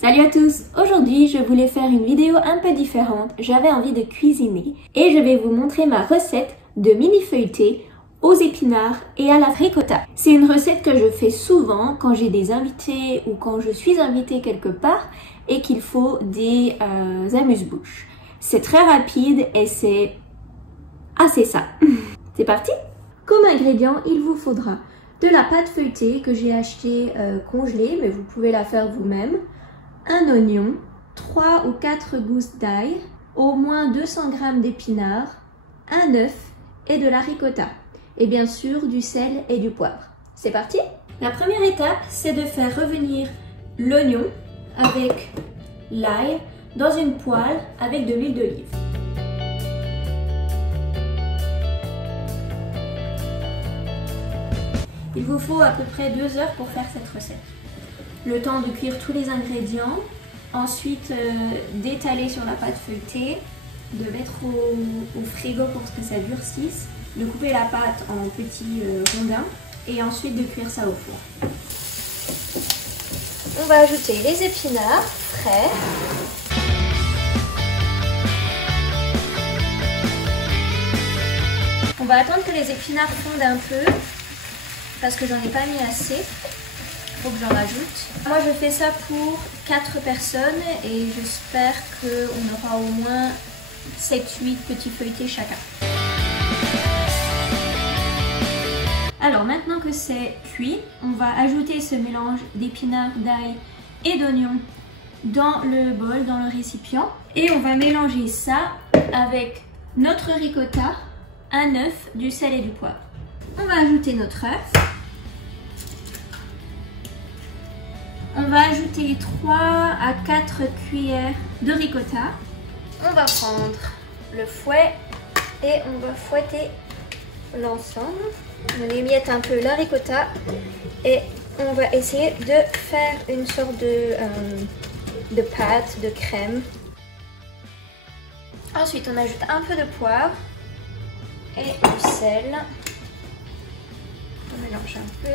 Salut à tous! Aujourd'hui, je voulais faire une vidéo un peu différente. J'avais envie de cuisiner et je vais vous montrer ma recette de mini feuilletés aux épinards et à la ricotta. C'est une recette que je fais souvent quand j'ai des invités ou quand je suis invitée quelque part et qu'il faut des amuse-bouches. C'est très rapide et c'est assez ça. C'est parti! Comme ingrédient, il vous faudra de la pâte feuilletée que j'ai achetée congelée, mais vous pouvez la faire vous-même, un oignon, 3 ou 4 gousses d'ail, au moins 200 g d'épinards, un œuf et de la ricotta. Et bien sûr du sel et du poivre. C'est parti! La première étape, c'est de faire revenir l'oignon avec l'ail dans une poêle avec de l'huile d'olive. Il vous faut à peu près 2 heures pour faire cette recette. Le temps de cuire tous les ingrédients, ensuite d'étaler sur la pâte feuilletée, de mettre au frigo pour que ça durcisse, de couper la pâte en petits rondins et ensuite de cuire ça au four. On va ajouter les épinards frais. On va attendre que les épinards fondent un peu parce que j'en ai pas mis assez. Il faut que j'en rajoute. Moi je fais ça pour 4 personnes et j'espère qu'on aura au moins 7-8 petits feuilletés chacun. Alors maintenant que c'est cuit, on va ajouter ce mélange d'épinards, d'ail et d'oignons dans le bol, dans le récipient. Et on va mélanger ça avec notre ricotta, un œuf, du sel et du poivre. On va ajouter notre œuf. On va ajouter 3 à 4 cuillères de ricotta. On va prendre le fouet et on va fouetter l'ensemble. On émiette un peu la ricotta et on va essayer de faire une sorte de pâte, de crème. Ensuite, on ajoute un peu de poivre et du sel. On mélange un peu.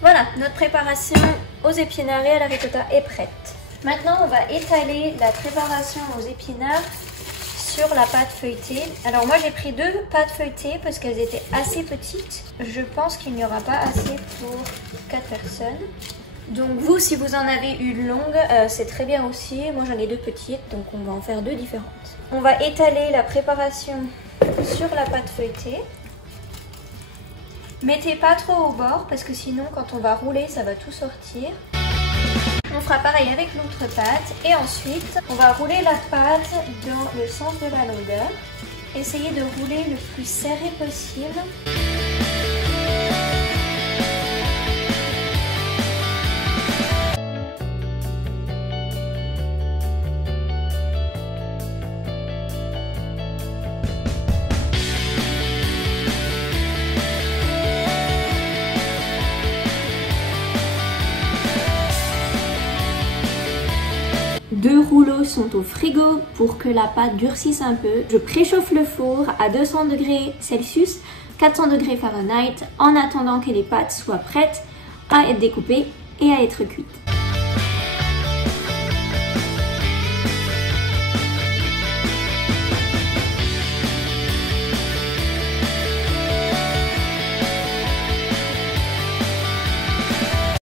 Voilà, notre préparation aux épinards et à la ricotta est prête. Maintenant, on va étaler la préparation aux épinards sur la pâte feuilletée. Alors moi, j'ai pris 2 pâtes feuilletées parce qu'elles étaient assez petites. Je pense qu'il n'y aura pas assez pour 4 personnes. Donc vous, si vous en avez une longue, c'est très bien aussi. Moi, j'en ai 2 petites, donc on va en faire 2 différentes. On va étaler la préparation sur la pâte feuilletée. Mettez pas trop au bord parce que sinon quand on va rouler ça va tout sortir. On fera pareil avec l'autre pâte et ensuite on va rouler la pâte dans le sens de la longueur. Essayez de rouler le plus serré possible. Deux rouleaux sont au frigo pour que la pâte durcisse un peu. Je préchauffe le four à 200 degrés Celsius, 400 degrés Fahrenheit en attendant que les pâtes soient prêtes à être découpées et à être cuites.